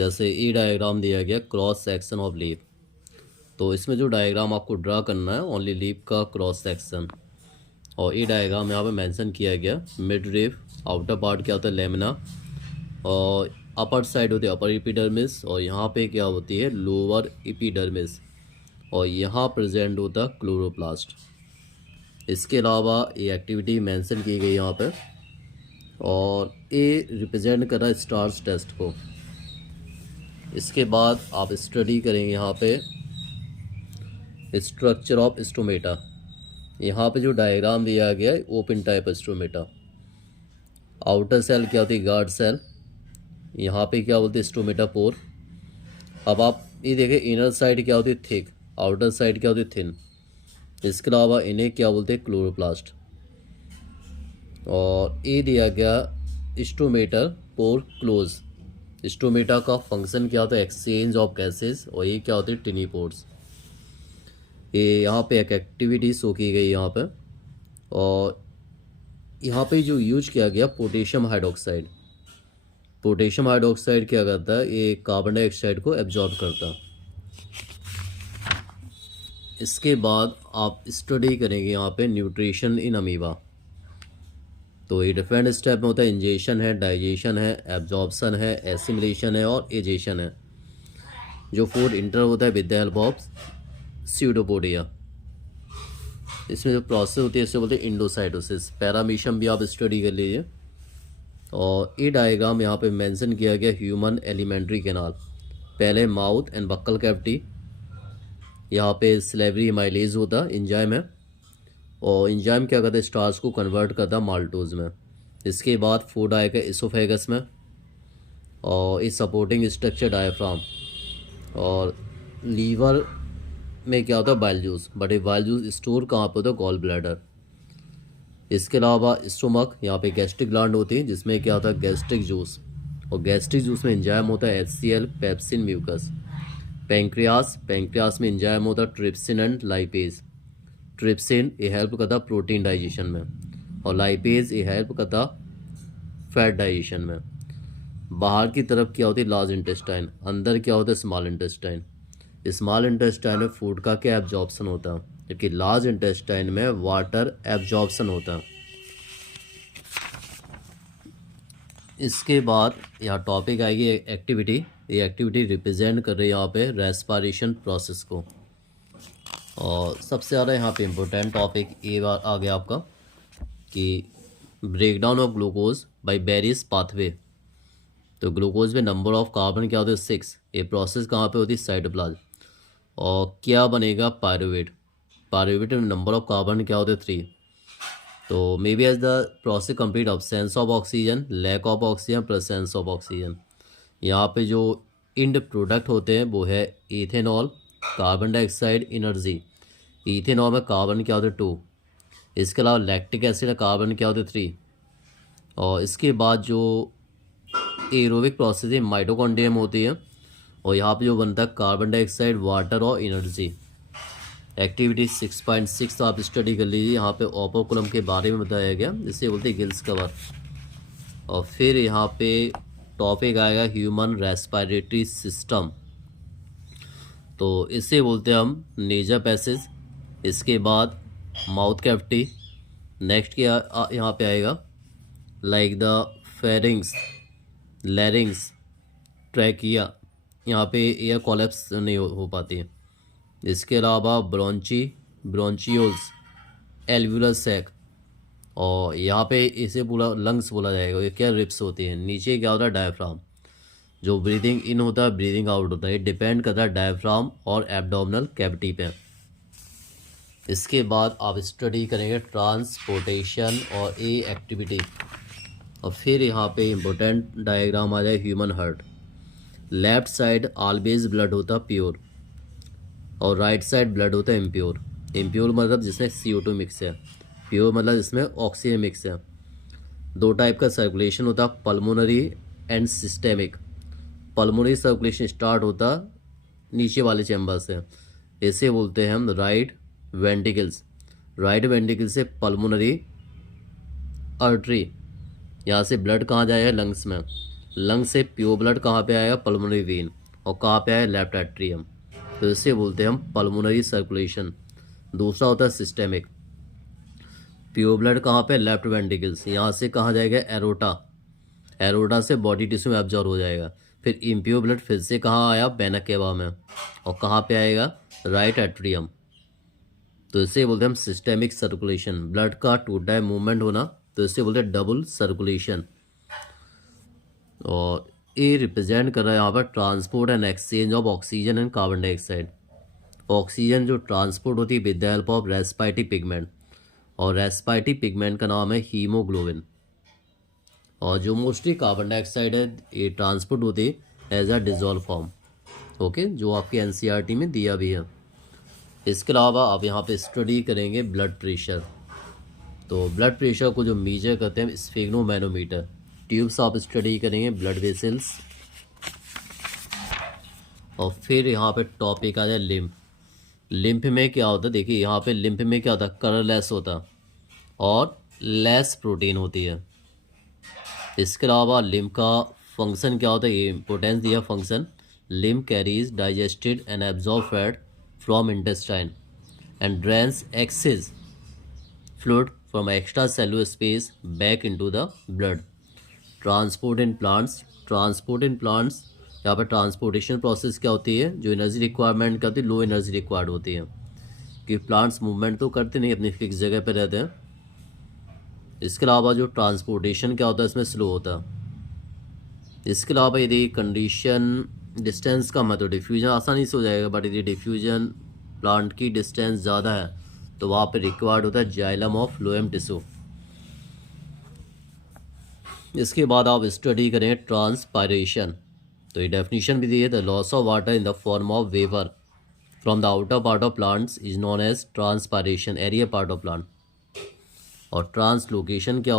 जैसे ई डायग्राम दिया गया क्रॉस सेक्शन ऑफ लीफ। तो इसमें जो डायग्राम आपको ड्रा करना है ओनली लीफ का क्रॉस सेक्शन। और ई डायग्राम यहाँ पे मेंशन किया गया मिड लीफ, आउटर पार्ट क्या होता है लेमिना, और अपर साइड होती है अपर एपिडर्मिस, और यहाँ पे क्या होती है लोअर एपिडर्मिस, और यहाँ प्रेजेंट होता है क्लोरोप्लास्ट। इसके अलावा ये एक्टिविटी मेंशन की गई यहाँ पे, और ए रिप्रेजेंट कर रहा है स्टार्स टेस्ट को। इसके बाद आप स्टडी करेंगे यहाँ पे स्ट्रक्चर ऑफ स्टोमेटा। यहाँ पे जो डायग्राम दिया गया है open type stomata. Outer cell क्या होती है गार्ड सेल, यहाँ पे क्या बोलते हैं स्टोमेटा पोर। अब आप ये देखें इनर साइड क्या होती है थिक, आउटर साइड क्या होती है थिन। इसके अलावा इन्हें क्या बोलते हैं क्लोरोप्लास्ट। और ये दिया गया स्टोमेटा पोर क्लोज। स्टोमेटा का फंक्शन क्या होता है एक्सचेंज ऑफ गैसेस, और ये क्या होते हैं टिनी पोर्स। ये यहाँ पे एक एक्टिविटी शो की गई यहाँ पे, और यहाँ पे जो यूज किया गया पोटेशियम हाइड्रोक्साइड। पोटेशियम हाइड्रोक्साइड क्या करता है ये कार्बन डाइऑक्साइड को एब्जॉर्ब करता है। इसके बाद आप स्टडी करेंगे यहाँ पे न्यूट्रिशन इन अमीबा। तो ये डिफरेंट स्टेप में होता है, इंजेशन है, डाइजेशन है, एब्जॉर्प्शन है, एसिमिलेशन है और एजेशन है। जो फूड इंटर होता है with the help of pseudopodia. इसमें जो प्रोसेस होती है इसे बोलते हैं इंडोसाइटोसिस। पैरामीशियम भी आप स्टडी कर लीजिए। और ये डायग्राम यहाँ पे मेंशन किया गया ह्यूमन एलिमेंट्री कैनाल। पहले माउथ एंड बक्कल कैविटी, यहाँ पे स्लेवरी माइलेज होता इंजाइम है, और इंजाइम क्या करता है स्टार्च को कन्वर्ट करता माल्टोज में। इसके बाद फूड आएगा इसोफेगस में, और इस सपोर्टिंग स्ट्रक्चर डायफ्राम। और लीवर में क्या होता है बाइल जूस, बट ये बाइल जूस स्टोर कहाँ पे होता है गॉल ब्लैडर। इसके अलावा स्टोमक, यहाँ पे गैस्ट्रिक ग्लैंड होती है जिसमें क्या होता है गैस्ट्रिक जूस, और गैस्ट्रिक जूस में एंजाइम होता है HCl, pepsin, mucus. Pancreas, pancreas में एंजाइम होता है ट्रिप्सिन एंड लाइपेज। ट्रिप्सिन ये हेल्प करता प्रोटीन डाइजेशन में, और लाइपेज ये हेल्प करता फैट डाइजेशन में। बाहर की तरफ क्या होती है लार्ज इंटेस्टाइन, अंदर क्या होता है स्मॉल इंटेस्टाइन। स्मॉल इंटेस्टाइन में फूड का क्या एब्जॉर्प्शन होता है, जबकि लार्ज इंटेस्टाइन में वाटर एब्जॉर्प्शन होता है। इसके बाद यहाँ टॉपिक आएगी एक्टिविटी। ये एक्टिविटी रिप्रेजेंट कर रही है यहाँ पे रेस्पिरेशन प्रोसेस को। और सबसे ज़्यादा यहाँ पे इम्पोर्टेंट टॉपिक ये आ गया आपका कि breakdown of glucose by various pathway. तो ग्लूकोज में नंबर ऑफ कार्बन क्या होते हैं 6। ये प्रोसेस कहाँ पे होती है साइटोप्लाज्म। और क्या बनेगा पायरुवेट। पायरुवेट में नंबर ऑफ कार्बन क्या होते हैं 3। तो maybe as the process complete absence of oxygen, lack of oxygen, presence of oxygen. यहाँ पे जो इंड प्रोडक्ट होते हैं वो है ethanol, carbon dioxide, energy. Ethanol में कार्बन क्या होते हैं 2। इसके अलावा लैक्टिक एसिड कार्बन क्या होते हैं 3। और इसके बाद जो एरोबिक प्रोसेस है माइटोकॉन्ड्रिया में होती है, और यहाँ पे जो बनता है कार्बन डाइऑक्साइड, वाटर और एनर्जी। एक्टिविटी 6.6 तो आप स्टडी कर लीजिए। यहाँ पे ओपोकुलम के बारे में बताया गया, जिसे बोलते हैं गिल्स कवर। और फिर यहाँ पे टॉपिक आएगा ह्यूमन रेस्पिरेटरी सिस्टम। तो इसे बोलते हैं हम नेजर पैसेज। इसके बाद माउथ कैविटी। नेक्स्ट क्या यहाँ पे आएगा लाइक द फेरिंग्स, लैरिंग्स, ट्रैकिया। यहाँ पे एयर कोलैप्स नहीं हो पाती है। इसके अलावा ब्रोंचियोल्स, एल्वुलर सैक, और यहाँ पे इसे पूरा लंग्स बोला जाएगा। ये क्या रिप्स होती हैं। नीचे क्या होता है डायफ्राम, जो ब्रीदिंग इन होता है ब्रीदिंग आउट होता है। ये डिपेंड करता है डायफ्राम और एब्डोमिनल कैविटी पे। इसके बाद आप स्टडी करेंगे ट्रांसपोर्टेशन और ए एक्टिविटी। और फिर यहाँ पे इम्पोर्टेंट डायग्राम आ जाए human heart. Left side always blood होता है प्योर, और राइट साइड ब्लड होता है इम्प्योर। इम्प्योर मतलब जिसमें CO2 मिक्स है, प्योर मतलब जिसमें ऑक्सीजन मिक्स है। दो टाइप का सर्कुलेशन होता है pulmonary and systemic. Pulmonary circulation start होता नीचे वाले चैम्बर से, इसे बोलते हैं हम राइट वेंट्रिकल्स। राइट वेंट्रिकल से पल्मोनरी आर्टरी, यहाँ से ब्लड कहाँ जाएगा लंग्स में, लंग से प्योर ब्लड कहाँ पे आएगा, पल्मोनरी वेन, और कहाँ पे आएगा, लेफ्ट एट्रियम, तो इससे बोलते हैं हम पल्मोनरी सर्कुलेशन। दूसरा होता है सिस्टेमिक, प्योर ब्लड कहाँ पे, लेफ्ट वेंट्रिकल्स, यहाँ से कहाँ जाएगा, एरोटा, एरोटा से बॉडी टिश्यू में एब्जॉर्ब हो जाएगा। फिर इम्प्योर ब्लड फिर से कहाँ आया, वेना केवा में, और कहाँ पे आएगा, राइट एट्रियम, तो इसे बोलते हैं हम सिस्टेमिक सर्कुलेशन। ब्लड का टू टाइम मूवमेंट होना, तो इससे बोलते हैं डबल सर्कुलेशन। और ये रिप्रेजेंट कर रहा है यहाँ पर transport and exchange of oxygen and carbon dioxide. Oxygen जो ट्रांसपोर्ट होती है with the help of respiratory pigment, और रेस्पिरेटरी पिगमेंट का नाम है हीमोग्लोबिन। और जो मोस्टली कार्बन डाइऑक्साइड है ये ट्रांसपोर्ट होती है as a dissolved form, okay, जो आपके एनसीईआरटी में दिया भी है। इसके अलावा आप यहाँ पे स्टडी करेंगे ब्लड प्रेशर। तो ब्लड प्रेशर को जो मेजर करते हैं स्फिग्नोमैनोमीटर, ट्यूब्स आप स्टडी करेंगे, ब्लड वेसल्स। और फिर यहाँ पे टॉपिक आ जाए लिम्फ। लिम्फ में क्या होता है, देखिए यहाँ पे लिम्फ में क्या होता है, कलरलेस होता है और लेस प्रोटीन होती है। इसके अलावा लिम्फ का फंक्शन क्या होता है, ये इंपॉर्टेंस दिया function, lymph carries digested and absorb fat from intestine and drains access fluid from extra cellular space back into the blood. Transport in plants, transport in plants, यहाँ पर ट्रांसपोर्टेशन प्रोसेस क्या होती है, जो एनर्जी रिक्वायरमेंट करती है, low energy required होती है, कि प्लांट्स मूवमेंट तो करते नहीं, अपनी फिक्स जगह पर रहते हैं। इसके अलावा जो ट्रांसपोर्टेशन क्या होता है इसमें स्लो होता है। इसके अलावा यदि कंडीशन डिस्टेंस कम है तो डिफ्यूजन आसानी से हो जाएगा, बट यदि डिफ्यूजन प्लांट की डिस्टेंस ज़्यादा है तो वहाँ पे रिक्वायर्ड होता है जाइलम ऑफ लोएम टिश्यू। इसके बाद आप स्टडी करें ट्रांसपायरेशन। तो ये डेफिनेशन भी दी है, the loss of water in the form of vapour from the outer part of plants is known as transpiration, aerial part of plant. और ट्रांसलोकेशन क्या